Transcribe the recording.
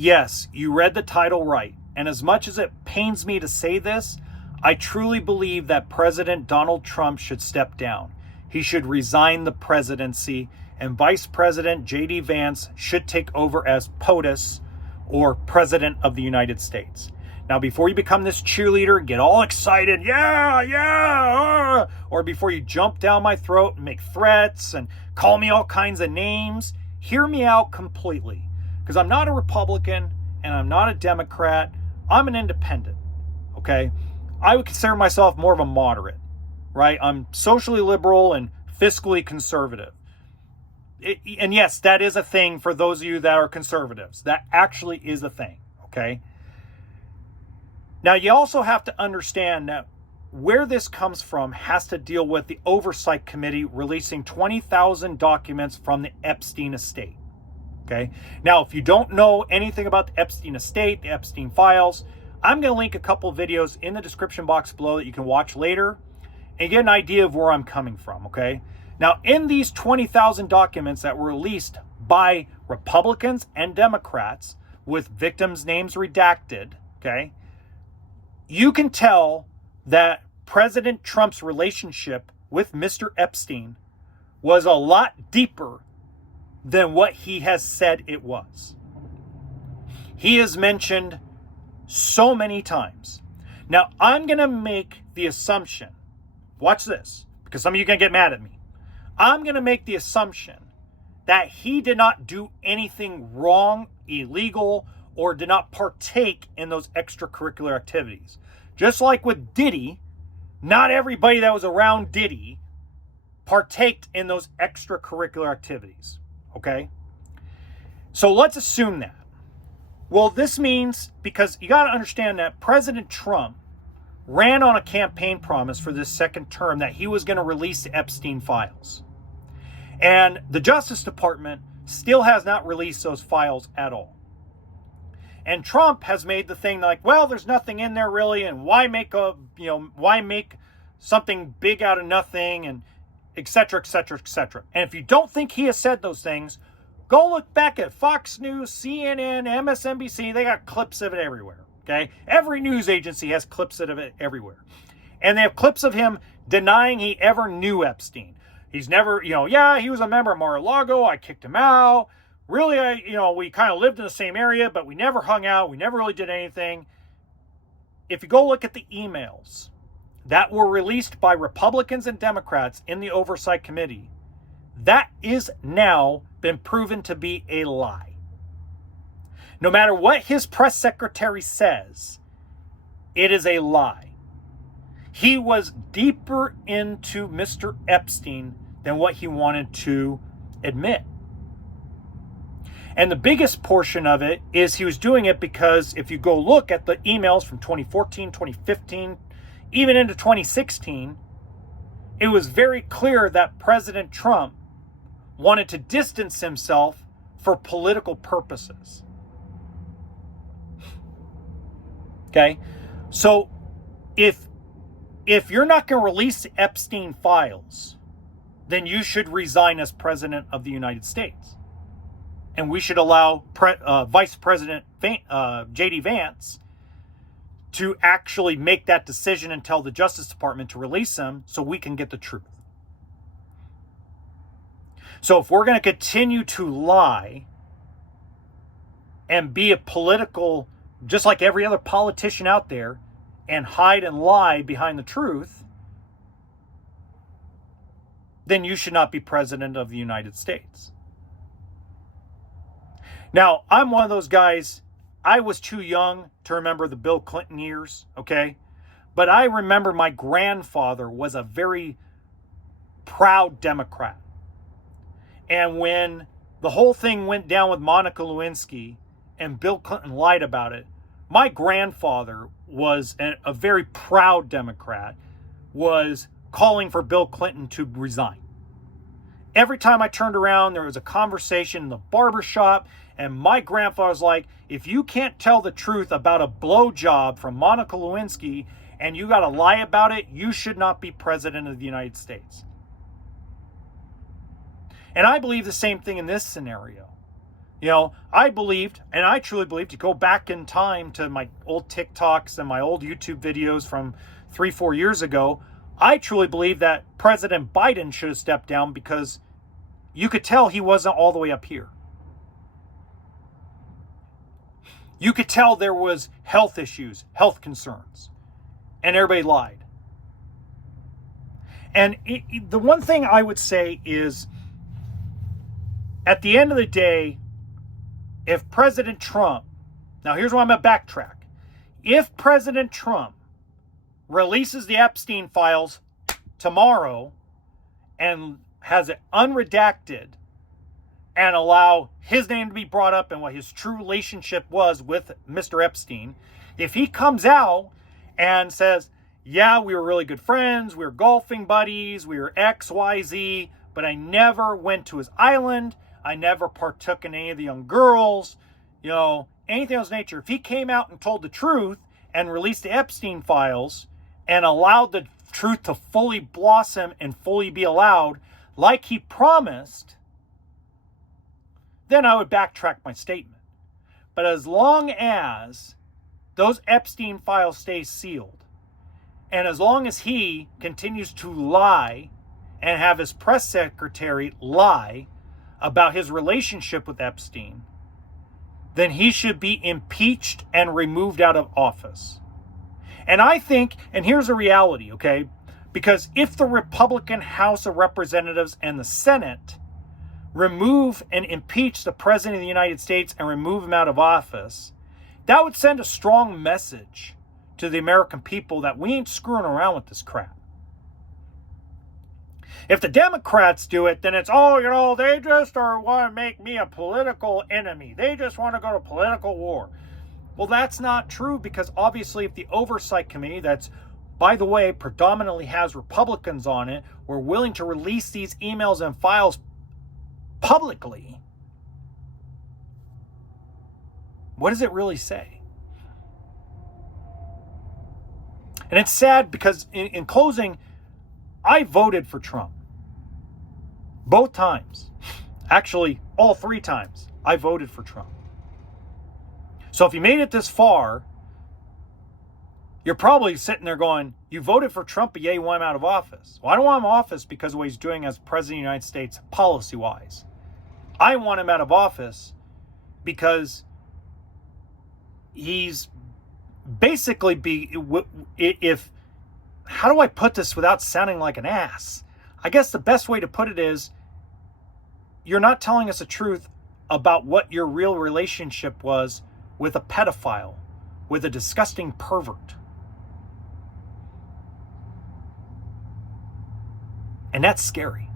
Yes, you read the title right. And as much as it pains me to say this, I truly believe that President Donald Trump should step down. He should resign the presidency, and Vice President J.D. Vance should take over as POTUS, or President of the United States. Now, before you become this cheerleader, get all excited, yeah, or before you jump down my throat and make threats and call me all kinds of names, hear me out completely. Because I'm not a Republican and I'm not a Democrat. I'm an independent, okay? I would consider myself more of a moderate, right? I'm socially liberal and fiscally conservative. And yes, that is a thing for those of you that are conservatives. That actually is a thing, okay? Now, you also have to understand that where this comes from has to deal with the Oversight Committee releasing 20,000 documents from the Epstein estate, okay? Now, if you don't know anything about the Epstein estate, the Epstein files, I'm going to link a couple of videos in the description box below that you can watch later and get an idea of where I'm coming from, okay? Now, in these 20,000 documents that were released by Republicans and Democrats with victims' names redacted, okay, you can tell that President Trump's relationship with Mr. Epstein was a lot deeper than what he has said it was. He has mentioned so many times. Now, I'm going to make the assumption, watch this, because some of you are going to get mad at me. I'm going to make the assumption that he did not do anything wrong, illegal, or did not partake in those extracurricular activities. Just like with Diddy, not everybody that was around Diddy partaked in those extracurricular activities, okay? So let's assume that. Well, this means, because you got to understand that President Trump ran on a campaign promise for this second term that he was going to release the Epstein files. And the Justice Department still has not released those files at all. And Trump has made the thing like, well, there's nothing in there really, and why make something big out of nothing, and et cetera, et cetera, et cetera. And if you don't think he has said those things, go look back at Fox News, CNN, MSNBC. They got clips of it everywhere, okay? Every news agency has clips of it everywhere. And they have clips of him denying he ever knew Epstein. He's never, yeah, he was a member of Mar-a-Lago. I kicked him out. Really, we kind of lived in the same area, but we never hung out. We never really did anything. If you go look at the emails that were released by Republicans and Democrats in the Oversight Committee, that is now been proven to be a lie. No matter what his press secretary says, it is a lie. He was deeper into Mr. Epstein than what he wanted to admit. And the biggest portion of it is he was doing it because if you go look at the emails from 2014, 2015, even into 2016, it was very clear that President Trump wanted to distance himself for political purposes. Okay? So if you're not going to release the Epstein files, then you should resign as President of the United States. And we should allow Vice President J.D. Vance to actually make that decision and tell the Justice Department to release them so we can get the truth. So if we're going to continue to lie and be a political, just like every other politician out there, and hide and lie behind the truth, then you should not be President of the United States. Now, I'm one of those guys, I was too young to remember the Bill Clinton years, okay? But I remember my grandfather was a very proud Democrat. And when the whole thing went down with Monica Lewinsky and Bill Clinton lied about it, my grandfather was a very proud Democrat, was calling for Bill Clinton to resign. Every time I turned around, there was a conversation in the barbershop, and my grandfather was like, if you can't tell the truth about a blowjob from Monica Lewinsky and you got to lie about it, you should not be President of the United States. And I believe the same thing in this scenario. You know, I believed, and I truly believed, to go back in time to my old TikToks and my old YouTube videos from 3-4 years ago, I truly believe that President Biden should have stepped down because you could tell he wasn't all the way up here. You could tell there was health issues, health concerns, and everybody lied. And the one thing I would say is, at the end of the day, if President Trump, now here's where I'm going to backtrack. If President Trump releases the Epstein files tomorrow and has it unredacted and allow his name to be brought up and what his true relationship was with Mr. Epstein, if he comes out and says, yeah, we were really good friends, we were golfing buddies, we were X, Y, Z, but I never went to his island, I never partook in any of the young girls, you know, anything of this nature. If he came out and told the truth and released the Epstein files and allowed the truth to fully blossom and fully be allowed, like he promised, then I would backtrack my statement. But as long as those Epstein files stay sealed, and as long as he continues to lie and have his press secretary lie about his relationship with Epstein, then he should be impeached and removed out of office. And I think, and here's a reality, okay? Because if the Republican House of Representatives and the Senate remove and impeach the President of the United States and remove him out of office, that would send a strong message to the American people that we ain't screwing around with this crap. If the Democrats do it, then it's, oh, you know, they just want to make me a political enemy. They just want to go to political war. Well, that's not true, because obviously if the Oversight Committee, that's, by the way, predominantly has Republicans on it, were willing to release these emails and files publicly, what does it really say? And it's sad because in closing, I voted for Trump. Both times. Actually, all 3 times I voted for Trump. So if you made it this far, you're probably sitting there going, you voted for Trump, but yeah, you want him out of office. Well, I don't want him in office because of what he's doing as President of the United States policy-wise. I want him out of office because he's basically how do I put this without sounding like an ass? I guess the best way to put it is, you're not telling us the truth about what your real relationship was with a pedophile, with a disgusting pervert. And that's scary.